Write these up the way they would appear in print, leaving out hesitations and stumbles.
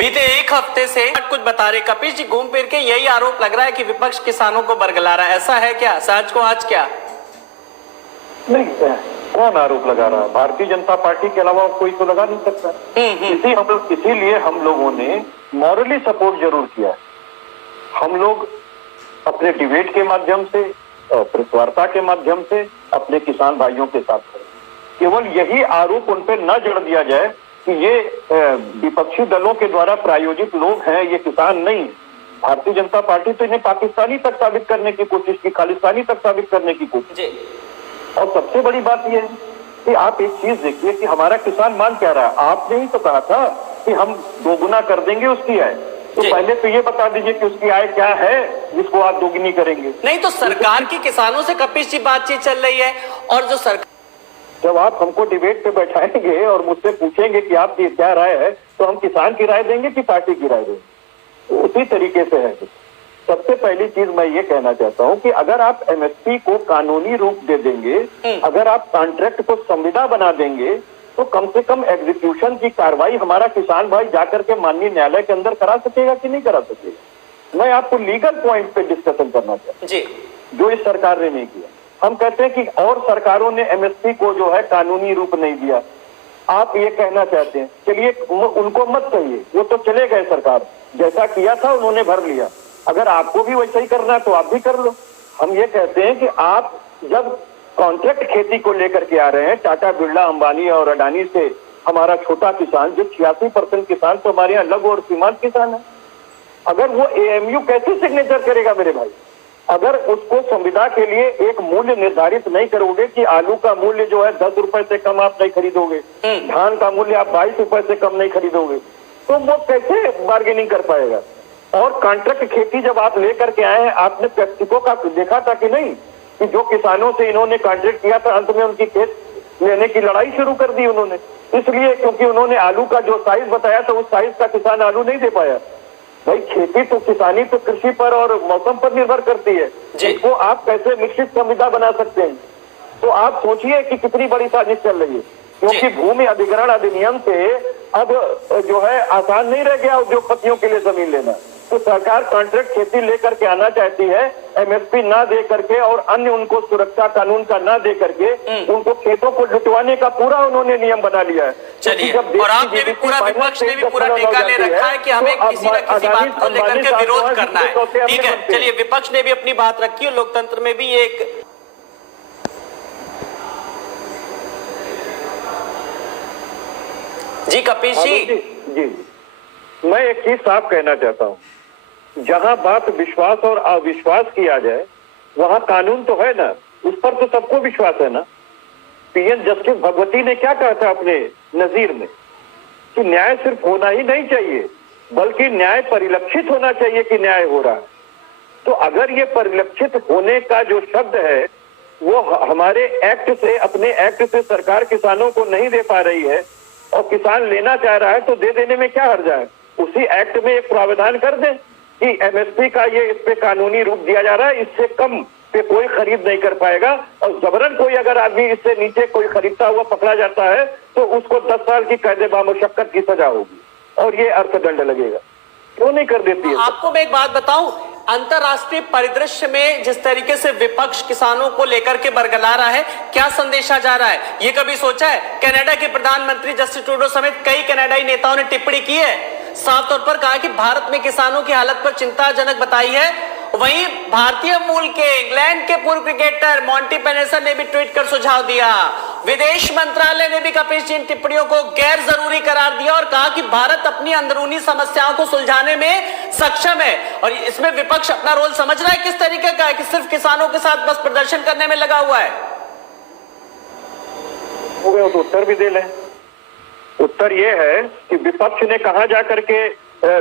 बीते एक हफ्ते से कुछ बता रहे कपिश जी, घूम फिर के यही आरोप लग रहा है कि विपक्ष किसानों को बरगला रहा है। ऐसा है क्या? सांझ को आज क्या नहीं, कौन आरोप लगा रहा है? भारतीय जनता पार्टी के अलावा कोई तो लगा नहीं सकता। इसीलिए हम लोगों ने मॉरली सपोर्ट जरूर किया है। हम लोग अपने डिबेट के माध्यम से, प्रेस वार्ता के माध्यम से अपने किसान भाइयों के साथ खड़े। केवल यही आरोप उन पर न जड़ दिया जाए कि ये विपक्षी दलों के द्वारा प्रायोजित लोग हैं, ये किसान नहीं। भारतीय जनता पार्टी तो इन्हें पाकिस्तानी तक साबित करने की कोशिश की, खालिस्तानी तक साबित करने की कोशिश। और सबसे बड़ी बात यह है कि आप एक चीज देखिए कि हमारा किसान मान क्या रहा है। आपने ही तो कहा था कि हम दोगुना कर देंगे उसकी आय, तो पहले तो ये बता दीजिए कि उसकी आय क्या है जिसको आप दोगुनी करेंगे। नहीं तो सरकार की किसानों से कपिश जी बातचीत चल रही है, और जो सरकार, जब आप हमको डिबेट पे बैठाएंगे और मुझसे पूछेंगे कि आपकी क्या राय है, तो हम किसान की राय देंगे कि पार्टी की राय देंगे? तो उसी तरीके से है। सबसे पहली चीज मैं ये कहना चाहता हूं कि अगर आप एमएसपी को कानूनी रूप दे देंगे, अगर आप कॉन्ट्रैक्ट को संविदा बना देंगे, तो कम से कम एग्जीक्यूशन की कार्रवाई हमारा किसान भाई जाकर के माननीय न्यायालय के अंदर करा सकेगा कि नहीं करा सकेगा। मैं आपको लीगल पॉइंट पे डिस्कशन करना चाहता हूं जो इस सरकार ने नहीं किया। हम कहते हैं कि और सरकारों ने एमएसपी को जो है कानूनी रूप नहीं दिया। आप ये कहना चाहते हैं, चलिए उनको मत कहिए, वो तो चले गए, सरकार जैसा किया था उन्होंने भर लिया। अगर आपको भी वैसा ही करना है तो आप भी कर लो। हम ये कहते हैं कि आप जब कॉन्ट्रैक्ट खेती को लेकर के आ रहे हैं, टाटा बिरला अंबानी और अडानी से हमारा छोटा किसान, जो 86% किसान तो हमारे यहाँ लघु और सीमांत किसान है, अगर वो एएमयू कैसे सिग्नेचर करेगा मेरे भाई? अगर उसको संविदा के लिए एक मूल्य निर्धारित नहीं करोगे कि आलू का मूल्य जो है 10 रुपए से कम आप नहीं खरीदोगे, धान का मूल्य आप 22 रुपए से कम नहीं खरीदोगे, तो वो कैसे बार्गेनिंग कर पाएगा? और कॉन्ट्रैक्ट खेती जब आप लेकर के आए हैं, आपने प्रैक्टिको का देखा था कि नहीं कि जो किसानों से इन्होंने कॉन्ट्रैक्ट किया था, अंत में उनकी खेत लेने की लड़ाई शुरू कर दी उन्होंने, इसलिए क्योंकि उन्होंने आलू का जो साइज बताया था उस साइज का किसान आलू नहीं दे पाया। भाई खेती तो, किसानी तो कृषि पर और मौसम पर निर्भर करती है, इसको आप कैसे मिश्रित संविदा बना सकते हैं? तो आप सोचिए कि कितनी बड़ी साजिश चल रही है, क्योंकि भूमि अधिग्रहण अधिनियम से अब जो है आसान नहीं रह गया उद्योगपतियों के लिए जमीन लेना। तो सरकार कॉन्ट्रैक्ट खेती लेकर के आना चाहती है, एमएसपी ना दे करके और अन्य उनको सुरक्षा कानून का ना दे करके उनको खेतों को लुटवाने का पूरा उन्होंने नियम बना लिया है। चलिए, और आपने भी पूरा, विपक्ष ने भी पूरा टीका ले रखा है कि हमें किसी न किसी बात को लेकर के विरोध करना है। ठीक है, चलिए, विपक्ष ने भी अपनी बात रखी है, लोकतंत्र में भी एक जी कपिश जी, मैं एक चीज साफ कहना चाहता हूँ, जहां बात विश्वास और अविश्वास की आ जाए वहां कानून तो है ना, उस पर तो सबको विश्वास है ना। पीएन जस्टिस भगवती ने क्या कहा था अपने नजीर में कि न्याय सिर्फ होना ही नहीं चाहिए, बल्कि न्याय परिलक्षित होना चाहिए कि न्याय हो रहा है। तो अगर ये परिलक्षित होने का जो शब्द है वो हमारे एक्ट से, अपने एक्ट से सरकार किसानों को नहीं दे पा रही है और किसान लेना चाह रहा है, तो दे देने में क्या हर्ज है? उसी एक्ट में एक प्रावधान कर दें कि एमएसपी का ये इस पे कानूनी रूप दिया जा रहा है, इससे कम पे कोई खरीद नहीं कर पाएगा, और जबरन कोई अगर आदमी इससे नीचे कोई खरीदता हुआ पकड़ा जाता है तो उसको 10 साल की कैद बामुशक्कत की सजा होगी और ये अर्थदंड लगेगा। क्यों नहीं कर देती है? आपको मैं एक बात बताऊं, अंतरराष्ट्रीय परिदृश्य में जिस तरीके से विपक्ष किसानों को लेकर के बरगला रहा है, क्या संदेशा जा रहा है? ये कभी सोचा है? कनाडा के प्रधानमंत्री जस्टिन ट्रूडो समेत कई कनाडाई नेताओं ने टिप्पणी की है, साफ तौर पर कहा कि भारत में किसानों की हालत पर चिंताजनक बताई है। वहीं भारतीय मूल के इंग्लैंड के पूर्व क्रिकेटर मॉन्टी पेनेसन ने भी ट्वीट कर सुझाव दिया। विदेश मंत्रालय ने भी कपिश जी इन टिप्पणियों को गैर जरूरी करार दिया और कहा कि भारत अपनी अंदरूनी समस्याओं को सुलझाने में सक्षम है, और इसमें विपक्ष अपना रोल समझ रहा है किस तरीके का है कि सिर्फ किसानों के साथ बस प्रदर्शन करने में लगा हुआ है। हो गया तो उत्तर भी दे लें। उत्तर यह है कि विपक्ष ने कहां जाकर के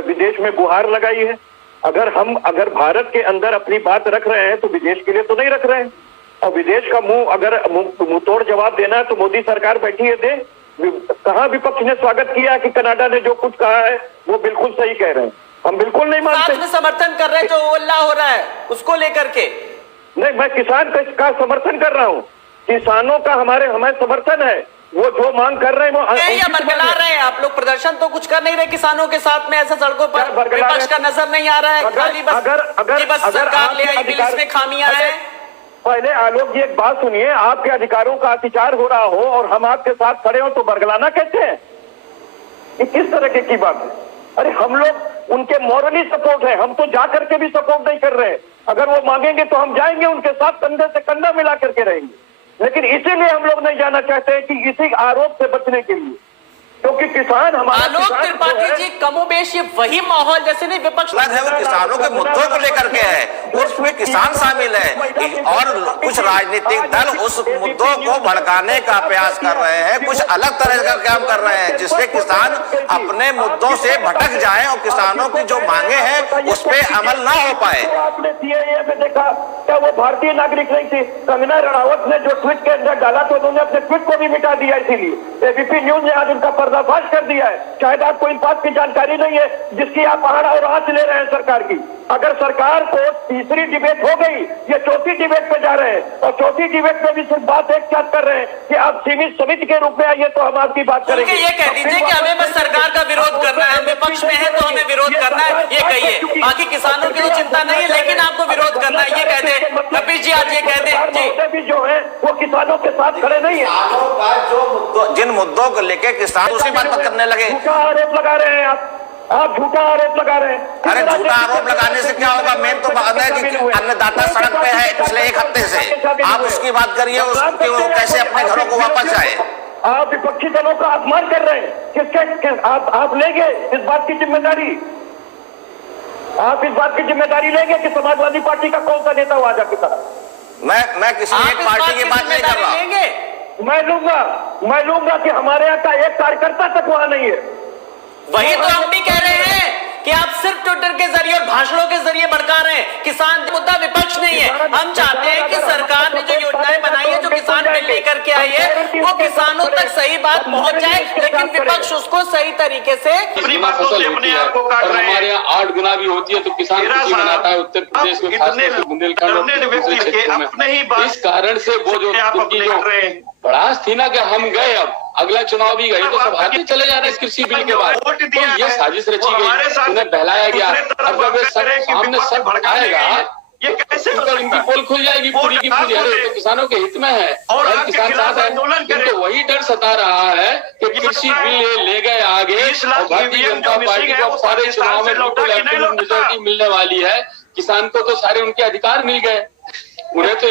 विदेश में गुहार लगाई है। अगर भारत के अंदर अपनी बात रख रहे हैं तो विदेश के लिए तो नहीं रख रहे हैं, और विदेश का मुंह तोड़ जवाब देना है तो मोदी सरकार बैठी है दे। कहां विपक्ष ने स्वागत किया कि कनाडा ने जो कुछ कहा है वो बिल्कुल सही कह रहे हैं? हम बिल्कुल नहीं मानते। साथ में समर्थन कर रहे हैं जो ओल्ला हो रहा है उसको लेकर के। नहीं, मैं किसान का समर्थन कर रहा हूं, किसानों का हमें समर्थन है वो जो मांग कर रहे हैं वो या बरकरार रहे हैं? आप लोग प्रदर्शन तो कुछ कर नहीं रहे किसानों के साथ में, ऐसा सड़कों पर विपक्ष का नजर नहीं आ रहा है, खाली बस सरकार ले आई बिल, इसमें खामियां हैं। पहले आलोक जी एक बात सुनिए, आपके अधिकारों का अतिचार हो रहा हो और हम आपके साथ खड़े हो तो बरगलाना कहते हैं? ये किस तरह की बात है? अरे हम लोग उनके मॉरली सपोर्ट है, हम तो जा करके भी सपोर्ट नहीं कर रहे हैं। अगर वो मांगेंगे तो हम जाएंगे उनके साथ, कंधे से कंधा मिला करके रहेंगे, लेकिन इसीलिए हम लोग नहीं जाना चाहते हैं कि इसी आरोप से बचने के लिए, क्योंकि किसान हमारा आलोक त्रिपाठी जी, कमोबेश ये वही माहौल जैसे नहीं विपक्ष है, वो किसानों के मुद्दों को लेकर के है, उसमें किसान शामिल है और कुछ राजनीतिक दल उस मुद्दों को भड़काने का प्रयास कर रहे हैं, कुछ अलग तरह का काम कर रहे हैं जिससे किसान अपने मुद्दों से भटक जाएं और किसानों की जो मांगे हैं उस पर अमल ना हो पाए। आपने सीएए में देखा क्या वो भारतीय नागरिक नहीं थी? कंगना रनावत ने जो ट्वीट के अंदर डाला तो उन्होंने अपने ट्वीट को भी मिटा दिया, इसीलिए एबीपी न्यूज ने आज उनका पर्दाफाश कर दिया है। शायद आपको इस बात की जानकारी नहीं है जिसकी आप पहाड़ और आंच ले रहे हैं सरकार की। अगर सरकार को तीसरी डिबेट हो गई, ये चौथी डिबेट पे जा रहे हैं और चौथी डिबेट में भी सिर्फ बात एक क्या कर रहे हैं कि आप सीमित समिति के रूप में आइए तो हम आपकी बात करेंगे। ये कह दीजिए कि हमें बस सरकार का विरोध करना है, विपक्ष में है तो हमें विरोध करना है, ये कहिए। बाकी किसानों की तो चिंता नहीं है लेकिन आपको विरोध करना है, ये कह दे कपिश जी, आज ये कह दे जी भी जो है वो किसानों के साथ खड़े नहीं है। किसानों का जो जिन मुद्दों को लेकर किसान उसी बात पर करने लगे। झूठा आरोप लगा रहे हैं आप झूठा आरोप लगा रहे हैं। अरे झूठा आरोप लगाने से क्या होगा? मेन तो बात है कि अन्नदाता सड़क पे है पिछले एक हफ्ते से, आप उसकी बात करिए, उसकी वो कैसे अपने घरों को वापस जाए। आप विपक्षी दलों का अपमान कर रहे हैं, किसके आप लेंगे इस बात की जिम्मेदारी? आप इस बात की जिम्मेदारी लेंगे कि समाजवादी पार्टी का कौन सा नेता वहां जाके था? मैं किसी एक पार्टी की बात नहीं कर रहा। मैं लूंगा कि हमारे यहाँ का एक कार्यकर्ता तक वहां नहीं है। वही तो हम भी कह रहे हैं कि आप सिर्फ ट्विटर के जरिए और भाषणों के जरिए भड़का रहे हैं। किसान मुद्दा विपक्ष नहीं है। हम चाहते हैं कि सरकार ने जो योजनाएं बनाई है, जो किसान बिल लेकर के आई है, वो किसानों तक सही बात पहुंच जाए, लेकिन विपक्ष उसको सही तरीके से अपनी बातों से अपने आप को काट रहे हैं। हमारे यहाँ 8 गुना भी होती है तो किसान खुशी मनाता है उत्तर प्रदेश में, खासतौर से बुंदेलखंड और दूसरे क्षेत्रों में। इस कारण से वो जो भड़ास थी ना कि हम गए, अब अगला चुनाव भी गए तो सब आगे चले जा रहे हैं इस कृषि बिल के बाद। तो ये साजिश रची गई, उन्हें बहलाया गया। अब जब सामने सब आएगा ये कैसे इनकी पोल खुल जाएगी पूरी की पूरी। अरे तो किसानों के हित में है और किसान साथ है, तो वही डर सता रहा है कि कृषि बिल ले गए आगे और भारतीय जनता पार्टी को सारे चुनाव में बिल्कुल मेजोरिटी मिलने वाली है। किसान को तो सारे उनके अधिकार मिल गए, उन्हें तो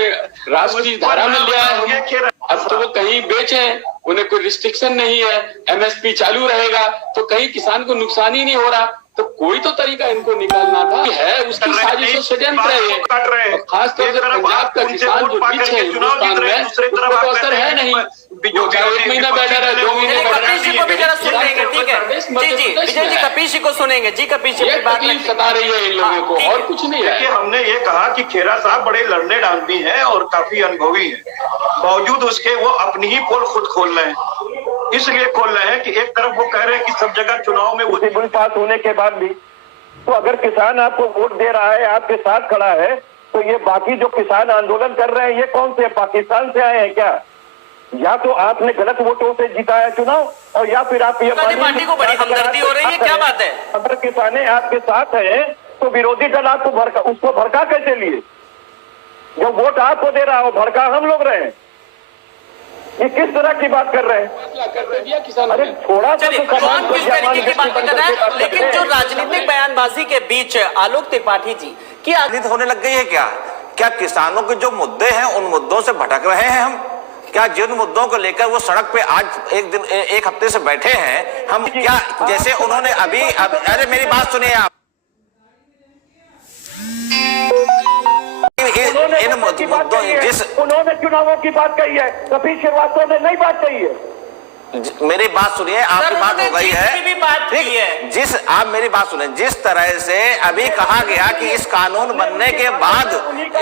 राष्ट्रीय धारा में लिया है हम। अब तो वो कहीं बेचें, उन्हें कोई रिस्ट्रिक्शन नहीं है, एमएसपी चालू रहेगा तो कहीं किसान को नुकसान ही नहीं हो रहा। तो कोई तो तरीका इनको निकालना था, है उसकी साजिश और षड्यंत्र है ये। खासतौर से पंजाब का किसान जो पीछे है हिंदुस्तान में, उसको तो असर है नहीं। जो 1 महीना बैठा रहा, 2 महीने कपिश जी को भी जरा सुन लेंगे, ठीक है जी जी विजय जी, कपिश जी को सुनेंगे जी। कपिश जी की बात सता रही है इन लोगों को और कुछ नहीं है। हमने ये कहा कि खेरा साहब बड़े लड़ने आदमी हैं और काफी अनुभवी हैं, बावजूद उसके वो अपनी ही पोल खुद खोल रहे हैं। इसलिए खोल रहे हैं कि एक तरफ वो कह रहे हैं कि सब जगह चुनाव में उसी बिल पास होने के बाद भी तो अगर किसान आपको वोट दे रहा है, आपके साथ खड़ा है, तो ये बाकी जो किसान आंदोलन कर रहे हैं ये कौन से पाकिस्तान से आए हैं क्या? या तो आपने गलत वोटों से जीता है चुनाव और या फिर आप ये पार्टी को बड़ी हमदर्दी हो रही है, क्या बात है? अगर किसाने आपके साथ है तो विरोधी दल आपको उसको भड़का कैसे लिए? जो वोट आपको दे रहा हो भड़का हम लोग रहे हैं। ये किस तरह की बात कर रहे हैं? अरे थोड़ा सा कौन किस तरीके की बात कर रहा है? लेकिन जो राजनीतिक बयानबाजी के बीच आलोक त्रिपाठी जी की राजनीति होने लग गई है क्या? क्या किसानों के जो मुद्दे हैं उन मुद्दों से भटक रहे हैं हम? क्या जिन मुद्दों को लेकर वो सड़क पे आज एक हफ्ते से बैठे हैं हम, क्या जैसे उन्होंने अभी अरे मेरी बात सुनिए आप, इन मुद्दों उन्होंने चुनावों की बात कही है, कपिल श्रीवास्तव ने नई बात कही है। मेरी बात सुनिए, आपकी बात हो गई है, ठीक है? जिस आप मेरी बात सुने, जिस तरह से अभी कहा गया कि इस कानून बनने के बाद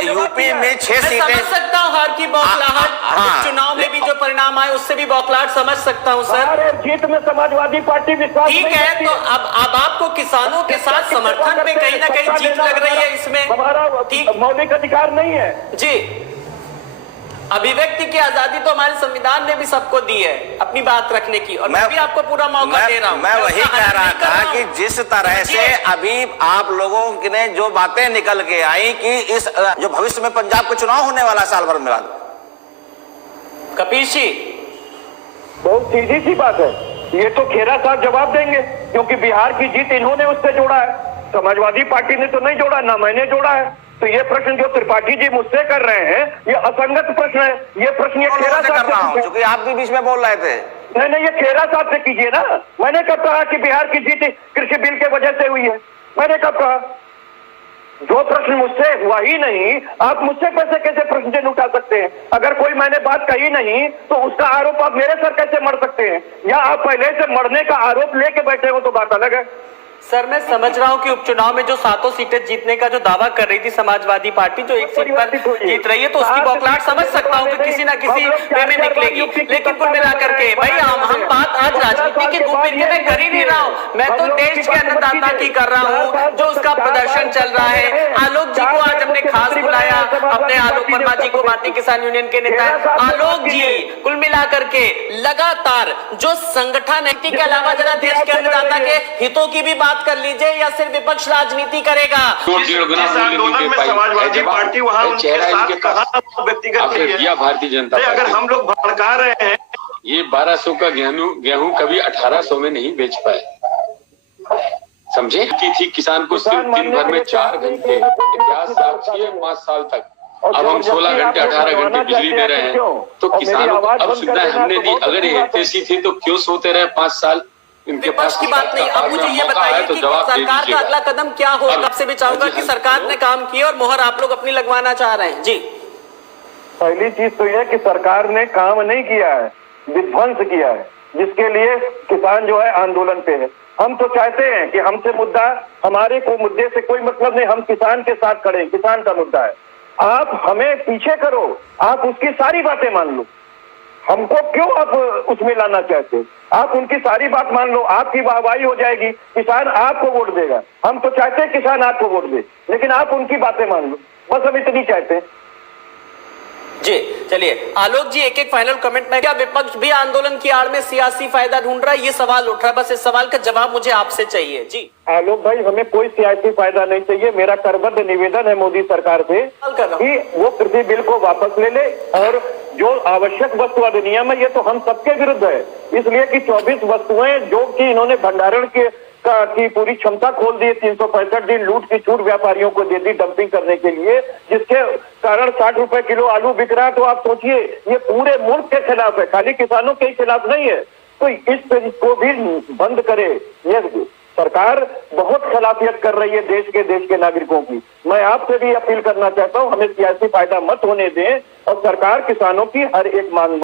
यूपी में 6 सीटें, समझ सकता हूँ हार की बौखलाहट, चुनाव में भी जो परिणाम आए उससे भी बौखलाहट समझ सकता हूँ सर। जीत में समाजवादी पार्टी विश्वास ठीक है, तो अब आपको किसानों के साथ समर्थन में कहीं ना कहीं जीत लग रही है इसमें, हमारा मौलिक अधिकार नहीं है जी। अभिव्यक्ति की आजादी तो हमारे संविधान ने भी सबको दी है अपनी बात रखने की, और मैं भी आपको पूरा मौका दे रहा हूं। मैं वही कह रहा था कि जिस तरह से अभी आप लोगों ने जो बातें निकल के आई कि इस जो भविष्य में पंजाब का चुनाव होने वाला साल भर में, कपीश जी बहुत सीधी सी बात है, ये तो खेरा साहब जवाब देंगे, क्योंकि बिहार की जीत इन्होंने उससे जोड़ा है, समाजवादी पार्टी ने तो नहीं जोड़ा, ना मैंने जोड़ा है। तो ये प्रश्न जो त्रिपाठी जी मुझसे कर रहे हैं ये असंगत प्रश्न है। ये प्रश्न ये खेरा साहब कर रहा हूं, क्योंकि आप भी बीच में बोल रहे थे। नहीं, ये खेरा साहब से कीजिए ना। मैंने कब कहा कि बिहार की जीत कृषि बिल के वजह से हुई है? मैंने कब कहा? जो प्रश्न मुझसे हुआ ही नहीं, आप मुझसे कैसे प्रश्न उठा सकते हैं? अगर कोई मैंने बात कही नहीं तो उसका आरोप आप मेरे सर कैसे मर सकते हैं? या आप पहले से मरने का आरोप लेके बैठे हो तो बात अलग है। सर मैं समझ रहा हूं कि उपचुनाव में जो 7 सीटें जीतने का जो दावा कर रही थी समाजवादी पार्टी, जो 1 सीट पर जीत रही है, तो उसकी बौखलाहट समझ सकता हूं कि किसी ना किसी वे में निकलेगी। लेकिन कुल मिलाकर के भाई हम बात आज राजनीति की गोपनीयता में कर ही नहीं रहा हूं, मैं तो देश के अन्नदाता की कर रहा हूं, जो उसका प्रदर्शन चल रहा है। आलोक जी को आज हमने खास बुलाया, अपने आलोक वर्मा जी को भारतीय किसान यूनियन के नेता। आलोक जी कुल मिलाकर के लगातार जो संगठन है के अलावा जरा देश के अन्नदाता के हितों की भी बात कर लीजिए, या सिर्फ विपक्ष राजनीति करेगा? समाजवादी पार्टी वहां उनके साथ कहां व्यक्तिगत किया भारतीय जनता पार्टी? अगर हम लोग भड़का रहे हैं, ये 1200 का गेहूं कभी 1800 में नहीं बेच पाए, समझे? की थी किसान को सिर्फ दिन भर में 4 घंटे, इतिहास साक्षी है 5 साल तक। अब हम 16 घंटे 18 घंटे बिजली दे रहे हैं, तो किसानों को अब सुविधाएं हमने दी। अगर ये ऐसी थी तो क्यों सोते रहे 5 साल? इनके पास की बात नहीं। अब मुझे ये बताइए कि सरकार का अगला कदम क्या होगा? आपसे भी चाहूंगा कि सरकार ने काम किया और मोहर आप लोग अपनी लगवाना चाह रहे हैं। जी, पहली चीज तो यह कि सरकार ने काम नहीं किया है, विध्वंस किया है, जिसके लिए किसान जो है आंदोलन पे है। हम तो चाहते हैं कि हमसे मुद्दा, हमारे को मुद्दे से कोई मतलब नहीं, हम किसान के साथ खड़े, किसान का मुद्दा है। आप हमें पीछे करो, आप उसकी सारी बातें मान लो, हमको क्यों आप उसमें लाना चाहते? आप उनकी सारी बात मान लो, आपकी वाहवाही हो जाएगी, किसान आपको वोट देगा। हम तो चाहते हैं किसान आपको वोट दे, लेकिन आप उनकी बातें मान लो, बस हम इतनी चाहते हैं। जी चलिए आलोक जी, एक फाइनल कमेंट में, क्या विपक्ष भी आंदोलन की आड़ में सियासी फायदा ढूंढ रहा है? ये सवाल उठ रहा है, बस इस सवाल का जवाब मुझे आपसे चाहिए। जी आलोक भाई, हमें कोई सियासी फायदा नहीं चाहिए। मेरा करबद्ध निवेदन है मोदी सरकार से कि वो कृषि बिल को वापस ले ले, और जो आवश्यक वस्तु अधिनियम है ये तो हम सबके विरुद्ध है, इसलिए कि 24 वस्तुएं जो कि इन्होंने भंडारण की पूरी क्षमता खोल दी, 365 दिन लूट की छूट व्यापारियों को दे दी डंपिंग करने के लिए, जिसके कारण 60 रुपए किलो आलू बिक रहा है। तो आप सोचिए, ये पूरे मुल्क के खिलाफ है, खाली किसानों के खिलाफ नहीं है। तो इस चीज को भी बंद करे। ये सरकार बहुत खिलाफियत कर रही है देश के नागरिकों की। मैं आपसे भी अपील करना चाहता हूं, हमें सियासी फायदा मत होने दें और सरकार किसानों की हर एक मांग